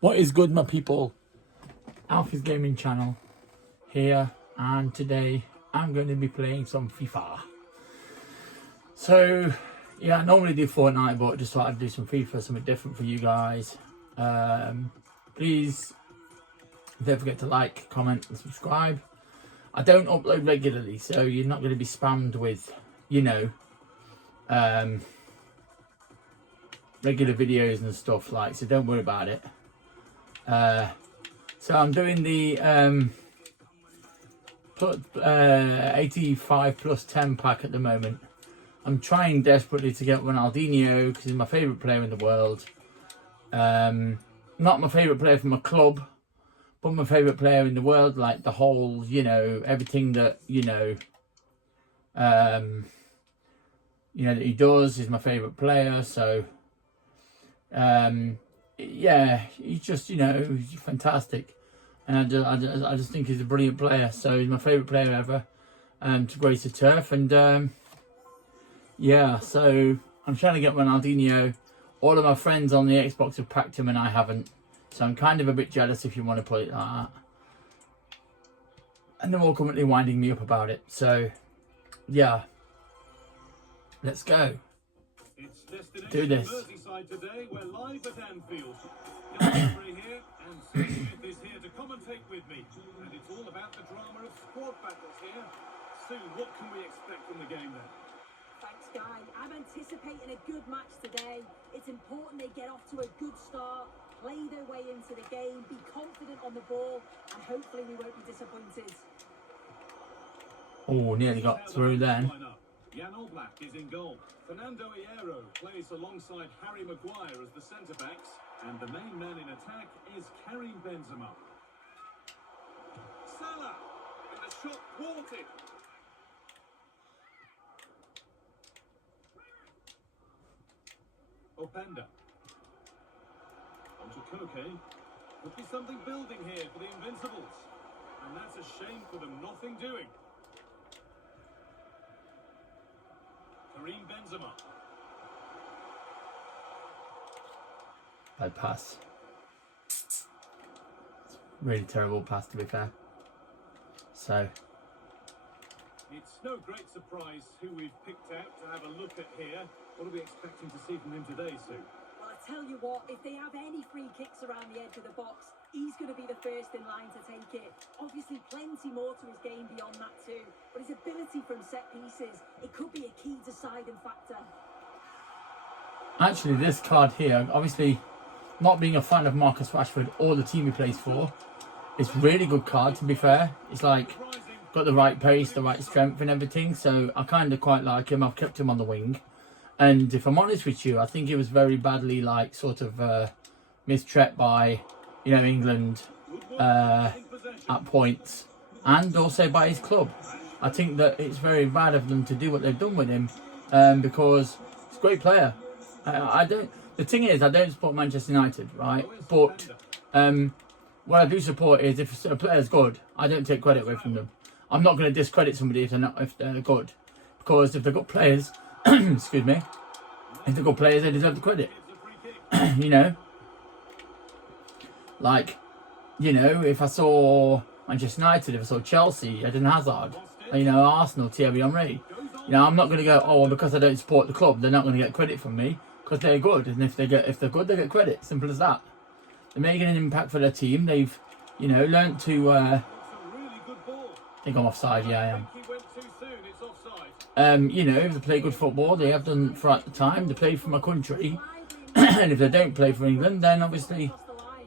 What is good, my people? Alfie's Gaming Channel here, and today I'm going to be playing some FIFA. So yeah, I normally do Fortnite, but just thought I'd do some FIFA, something different for you guys. Please don't forget to like, comment and subscribe. I don't upload regularly, so you're not going to be spammed with, regular videos and stuff like, so don't worry about it. So I'm doing the 85 plus 10 pack at the moment. I'm trying desperately to get Ronaldinho because he's my favourite player in the world. Not my favourite player from a club, but my favourite player in the world. Like the whole, everything that that he does is my favourite player. So yeah, he's just he's fantastic, and I just think he's a brilliant player. So he's my favourite player ever, to grace the turf. And yeah, so I'm trying to get Ronaldinho. All of my friends on the Xbox have packed him and I haven't, so I'm kind of a bit jealous, if you want to put it like that. And they're all currently winding me up about it. So yeah, let's go. Do this. Today, we're live at Anfield. Here, and Smith is here to commentate with me. And it's all about the drama of squad battles here. Sue, what can we expect from the game then? Thanks, Guy. I'm anticipating a good match today. It's important they get off to a good start, play their way into the game, be confident on the ball, and hopefully we won't be disappointed. Oh, nearly got through then. Jan Oblak is in goal. Fernando Hierro plays alongside Harry Maguire as the centre-backs. And the main man in attack is Karim Benzema. Salah, and the shot thwarted. Openda. On to Koke. Could be something building here for the Invincibles. And that's a shame for them, nothing doing. Karim Benzema. Bad pass. Really terrible pass, to be fair. So it's no great surprise who we've picked out to have a look at here. What are we expecting to see from him today, Sue? Well, I tell you what, if they have any free kicks around the edge of the box, he's going to be the first in line to take it. Obviously, plenty more to his game beyond that too. But his ability from set pieces, it could be a key deciding factor. actually, this card here, obviously, not being a fan of Marcus Rashford or the team he plays for, it's a really good card, to be fair. It's like got the right pace, the right strength and everything, so I kind of quite like him. I've kept him on the wing, and if I'm honest with you, I think he was very badly sort of mistreated by England at points, and also by his club. I think that it's very bad of them to do what they've done with him, because he's a great player. The thing is, I don't support Manchester United, right? But what I do support is if a player's good, I don't take credit away from them. I'm not going to discredit somebody if they're good, because if they're good players, excuse me, if they're good players, they deserve the credit. If I saw Manchester United, if I saw Chelsea, Eden Hazard, Arsenal, Thierry Henry, I'm not going to go, oh, well, because I don't support the club, they're not going to get credit from me. Because they're good, and if they're good, they get credit. Simple as that. They're making an impact for their team. They've, learned to. I think I'm offside. Yeah, I am. If they play good football, they have done throughout the time. They play for my country, and if they don't play for England, then obviously,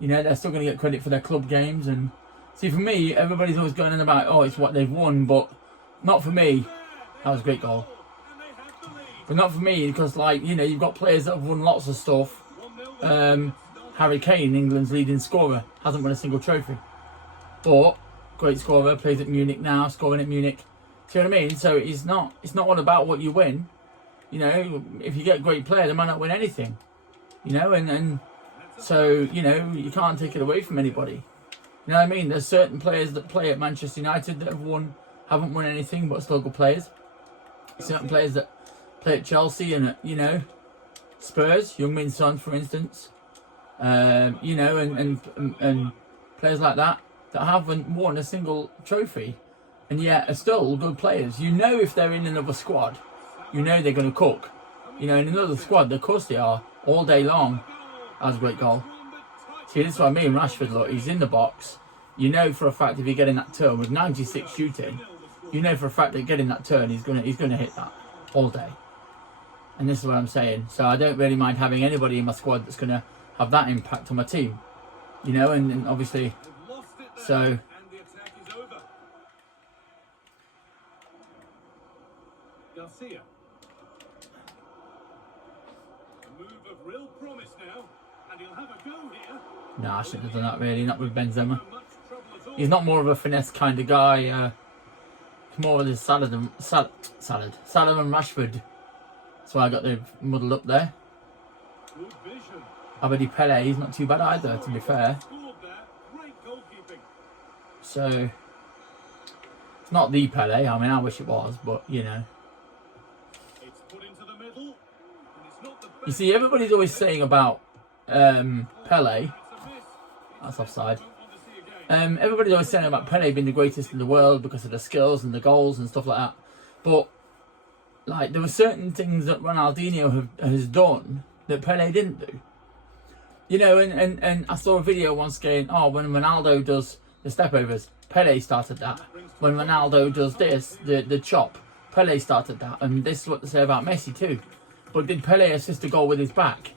they're still going to get credit for their club games. And see, for me, everybody's always going on about, oh, it's what they've won, but not for me. That was a great goal. But not for me, because you've got players that have won lots of stuff. Harry Kane, England's leading scorer, hasn't won a single trophy. But great scorer, plays at Munich now, scoring at Munich. See what I mean? So it's not all about what you win. If you get a great player, they might not win anything. And so you can't take it away from anybody. You know what I mean? There's certain players that play at Manchester United that haven't won anything, but still good players. Certain players that play at Chelsea and at, Spurs, Young Min Son, for instance. You know, and players like that haven't won a single trophy, and yet are still good players. You know, if they're in another squad, you know they're going to cook. You know, in another squad, of course they are, all day long. That was a great goal. See, this is what I mean, Rashford, look, he's in the box. You know for a fact if you get in that turn with 96 shooting, you know for a fact that getting that turn, he's gonna hit that all day. And this is what I'm saying. So I don't really mind having anybody in my squad that's gonna have that impact on my team. You know, and obviously, so. Garcia. A move of real promise now, and he'll have a go here. No, I shouldn't have done that really, not with Benzema. He's not more of a finesse kind of guy. He's more of the Salad and Rashford. That's why I got the muddled up there. Abedi Pele, he's not too bad either, to be fair. So, it's not the Pele. I mean, I wish it was, but you know. You see, everybody's always saying about Pele. That's offside. Everybody's always saying about Pele being the greatest in the world because of the skills and the goals and stuff like that. But like, there were certain things that Ronaldinho has done that Pele didn't do. You know, and I saw a video once going, oh, when Ronaldo does the stepovers, Pele started that. When Ronaldo does this, the chop, Pele started that. And this is what they say about Messi too. But did Pele assist a goal with his back?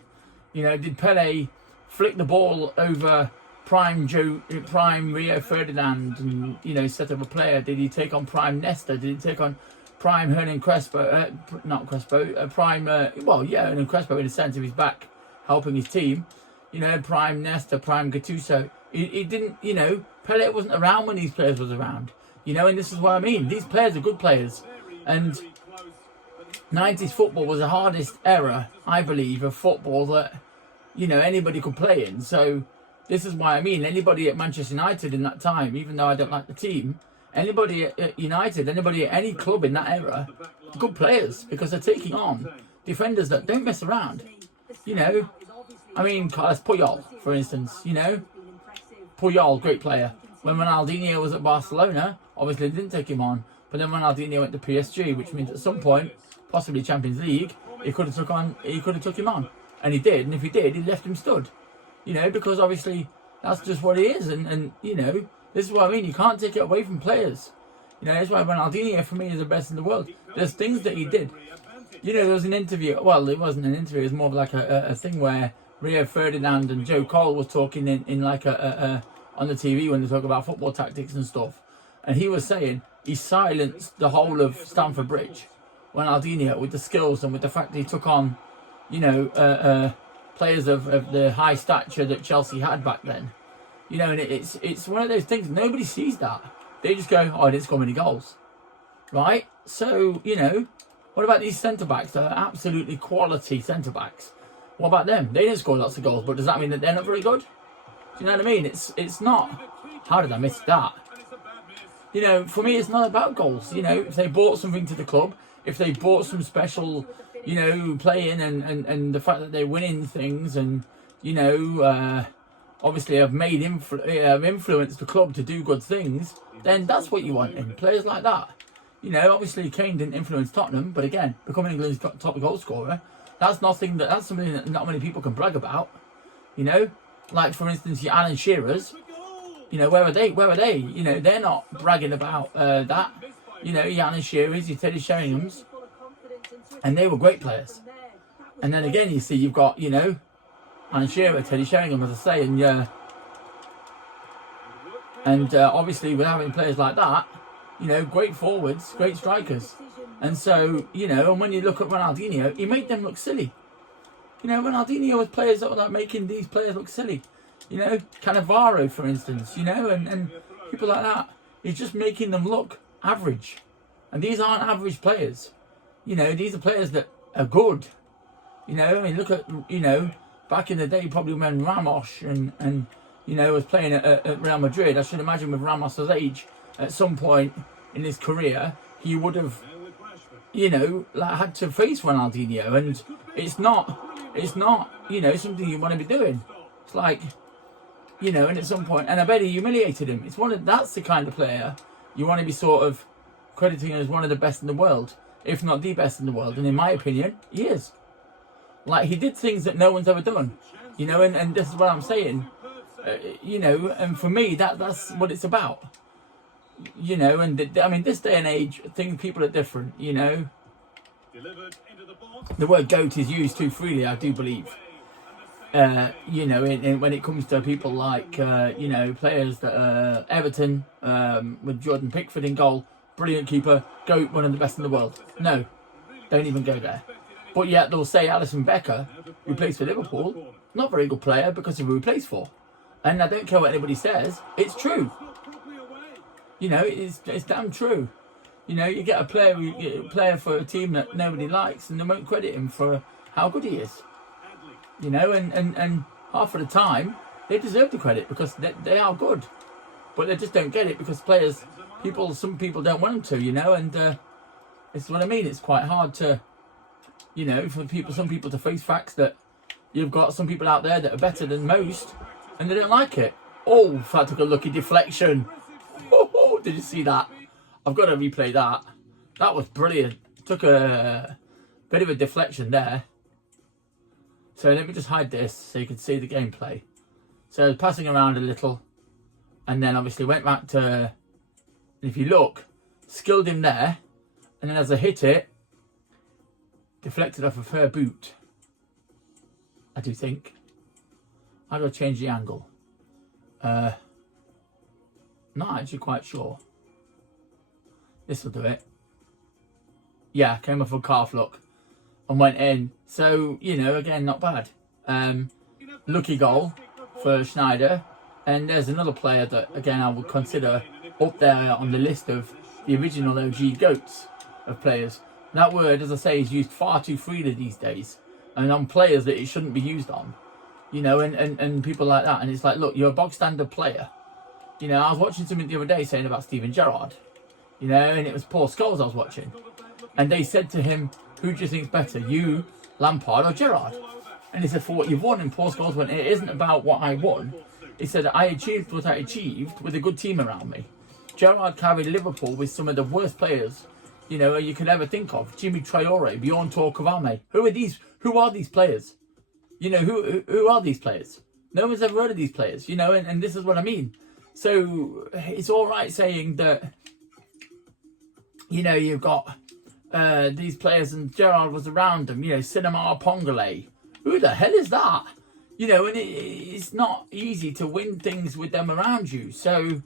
You know, did Pele flick the ball over prime Rio Ferdinand and, you know, set up a player? Did he take on prime Nesta? Did he take on prime Hernan Crespo? Not Crespo, prime, Hernan Crespo in the sense of his back helping his team. You know, prime Nesta, prime Gattuso. He didn't, you know, Pele wasn't around when these players was around. You know, and this is what I mean. These players are good players. And 90s football was the hardest era, I believe, of football that, you know, anybody could play in. So this is why I mean, anybody at Manchester United in that time, even though I don't like the team, anybody at United, anybody at any club in that era, good players, because they're taking on defenders that don't mess around. You know, I mean, Carlos Puyol, for instance, you know, Puyol, great player. When Ronaldinho was at Barcelona, obviously they didn't take him on, but then Ronaldinho went to PSG, which means at some point, possibly Champions League, he could have took him on, and he did. And if he did, he left him stood. You know, because obviously that's just what he is, and you know, this is what I mean. You can't take it away from players. You know, that's why Ronaldinho for me is the best in the world. There's things that he did. You know, there was an interview. Well, it wasn't an interview. It was more of like a thing where Rio Ferdinand and Joe Cole was talking in like on the TV when they talk about football tactics and stuff, and he was saying he silenced the whole of Stamford Bridge. Ronaldinho, with the skills and with the fact that he took on, you know, players of the high stature that Chelsea had back then. You know, and it's one of those things, nobody sees that. They just go, oh, I didn't score many goals. Right? So, you know, what about these centre-backs that are absolutely quality centre-backs? What about them? They didn't score lots of goals, but does that mean that they're not very good? Do you know what I mean? It's not, how did I miss that? You know, for me, it's not about goals. You know, if they brought something to the club, if they brought some special, you know, playing and the fact that they're winning things and, you know, obviously have made influenced the club to do good things, then that's what you want in players like that. You know, obviously Kane didn't influence Tottenham, but again, becoming England's top goal scorer, that's something that not many people can brag about. You know, like for instance, your Alan Shearers. You know, where are they? You know, they're not bragging about that. You know, your Alan Shearers, your Teddy Sheringham's, and they were great players. And then again, you see, you've got, you know, Alan Shearer, Teddy Sheringham, as I say, and obviously with having players like that, you know, great forwards, great strikers. And so, you know, and when you look at Ronaldinho, he made them look silly. You know, Ronaldinho was players that were like making these players look silly. You know, Cannavaro, for instance, you know, and people like that. He's just making them look average. And these aren't average players. You know, these are players that are good. You know, I mean, look at, you know, back in the day, probably when Ramos and you know, was playing at Real Madrid, I should imagine with Ramos's age, at some point in his career, he would have, you know, like, had to face Ronaldinho. And it's not, you know, something you want to be doing. It's like, you know, and at some point, and I bet he humiliated him. That's the kind of player you want to be sort of crediting as one of the best in the world, if not the best in the world. And in my opinion, he is. Like, he did things that no one's ever done, you know, and this is what I'm saying, you know, and for me, that's what it's about, you know, and I mean, this day and age, people are different, you know. The word GOAT is used too freely, I do believe. You know, when it comes to people like, you know, players that Everton, with Jordan Pickford in goal, brilliant keeper, GOAT, one of the best in the world. No, don't even go there. But yet they'll say Alisson Becker, who plays for Liverpool, not a very good player because of who he plays for. And I don't care what anybody says, it's true. You know, it's damn true. You know, you get a player for a team that nobody likes and they won't credit him for how good he is. You know, and half of the time, they deserve the credit because they are good. But they just don't get it because some people don't want them to, you know, and it's what I mean. It's quite hard to, you know, for some people to face facts that you've got some people out there that are better than most and they don't like it. Oh, that took a lucky deflection. Oh, did you see that? I've got to replay that. That was brilliant. Took a bit of a deflection there. So let me just hide this so you can see the gameplay. So passing around a little, and then obviously went back to, and if you look, skilled him there, and then as I hit it, deflected off of her boot. I do think. How do I change the angle? Not actually quite sure. This will do it. Yeah, came off a calf look and went in. So, you know, again, not bad. Lucky goal for Schneider. And there's another player that, again, I would consider up there on the list of the original OG GOATs of players. That word, as I say, is used far too freely these days. And on players that it shouldn't be used on. You know, and people like that. And it's like, look, you're a bog standard player. You know, I was watching something the other day saying about Steven Gerrard. You know, and it was Paul Scholes I was watching. And they said to him, who do you think's better, you, Lampard, or Gerrard? And he said, for what you've won. And Paul Scholes went, it isn't about what I won. He said, I achieved what I achieved with a good team around me. Gerrard carried Liverpool with some of the worst players, you know, you could ever think of. Jimmy Traore, Bjorn Torkavame. Who are these players? You know, who are these players? No one's ever heard of these players, you know, and this is what I mean. So it's all right saying that, you know, you've got these players and Gerrard was around them, you know, Cinema Pongole. Who the hell is that? You know, and it's not easy to win things with them around you. So,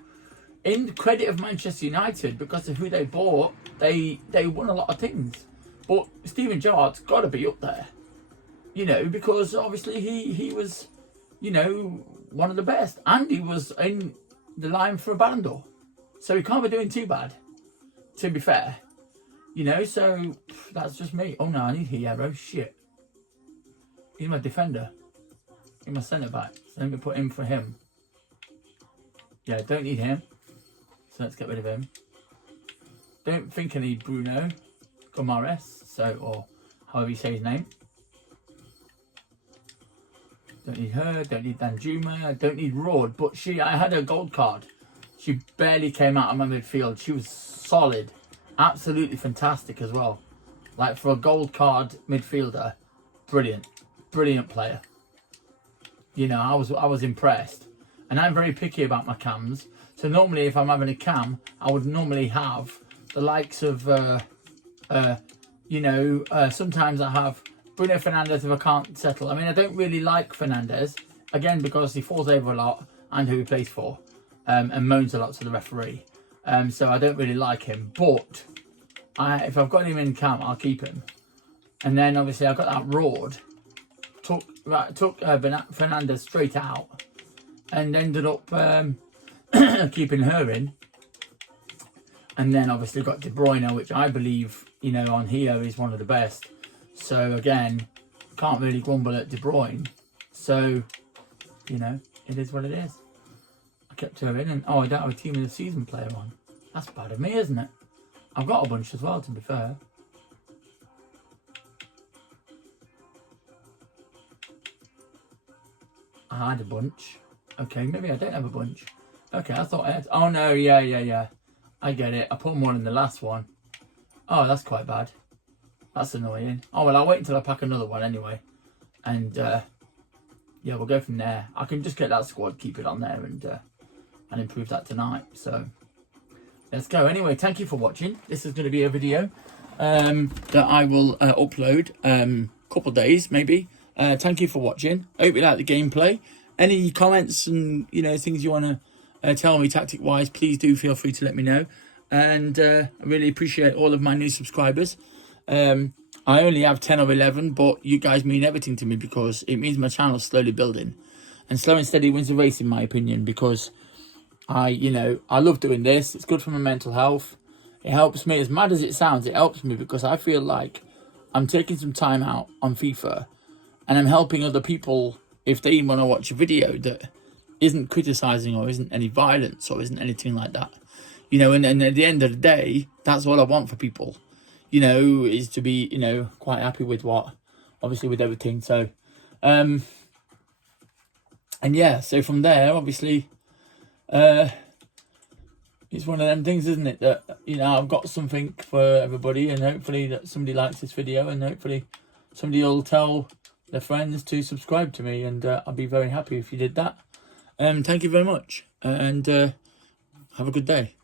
in credit of Manchester United, because of who they bought, they won a lot of things. But Steven Gerrard's got to be up there. You know, because obviously he was, you know, one of the best. And he was in the line for a Ballon d'Or. So he can't be doing too bad, to be fair. You know, so that's just me. Oh no, I need Hierro. Shit. He's my defender. He's my centre back. So let me put him for him. Yeah, don't need him. So let's get rid of him. Don't think I need Bruno Gomares. So, or however you say his name. Don't need her. Don't need Danjuma. Don't need Rord. But I had her gold card. She barely came out of my midfield. She was solid. Absolutely fantastic as well. Like for a gold card midfielder, brilliant. Brilliant player. You know, I was impressed. And I'm very picky about my cams. So normally if I'm having a cam, I would normally have the likes of, you know, sometimes I have Bruno Fernandes if I can't settle. I mean, I don't really like Fernandes. Again, because he falls over a lot and who he plays for. And moans a lot to the referee. So I don't really like him. But if I've got him in cam, I'll keep him. And then obviously I got that Rord. Took Fernandes straight out and ended up keeping her in. And then obviously got De Bruyne, which I believe, you know, on here is one of the best. So again, can't really grumble at De Bruyne. So, you know, it is what it is. I kept her in and, oh, I don't have a team of the season player on. That's bad of me, isn't it? I've got a bunch as well, to be fair. I had a bunch. Okay, maybe I don't have a bunch. Okay, I thought I had... Oh, no, yeah. I get it. I put more in the last one. Oh, that's quite bad. That's annoying. Oh, well, I'll wait until I pack another one anyway. And, yeah, we'll go from there. I can just get that squad, keep it on there, and improve that tonight. So, let's go. Anyway, thank you for watching. This is going to be a video that I will upload couple days, maybe. Thank you for watching. I hope you like the gameplay. Any comments and, you know, things you want to tell me tactic-wise, please do feel free to let me know. And I really appreciate all of my new subscribers. I only have 10 or 11, but you guys mean everything to me because it means my channel's slowly building. And slow and steady wins the race, in my opinion, because I love doing this. It's good for my mental health. It helps me, as mad as it sounds, it helps me because I feel like I'm taking some time out on FIFA and I'm helping other people if they want to watch a video that isn't criticising or isn't any violence or isn't anything like that. You know, and at the end of the day, that's all I want for people, you know, is to be, you know, quite happy with obviously with everything. So, and yeah, so from there, obviously, it's one of them things, isn't it, that, you know, I've got something for everybody, and hopefully that somebody likes this video, and hopefully somebody will tell their friends to subscribe to me, and I'll be very happy if you did that. Thank you very much, and have a good day.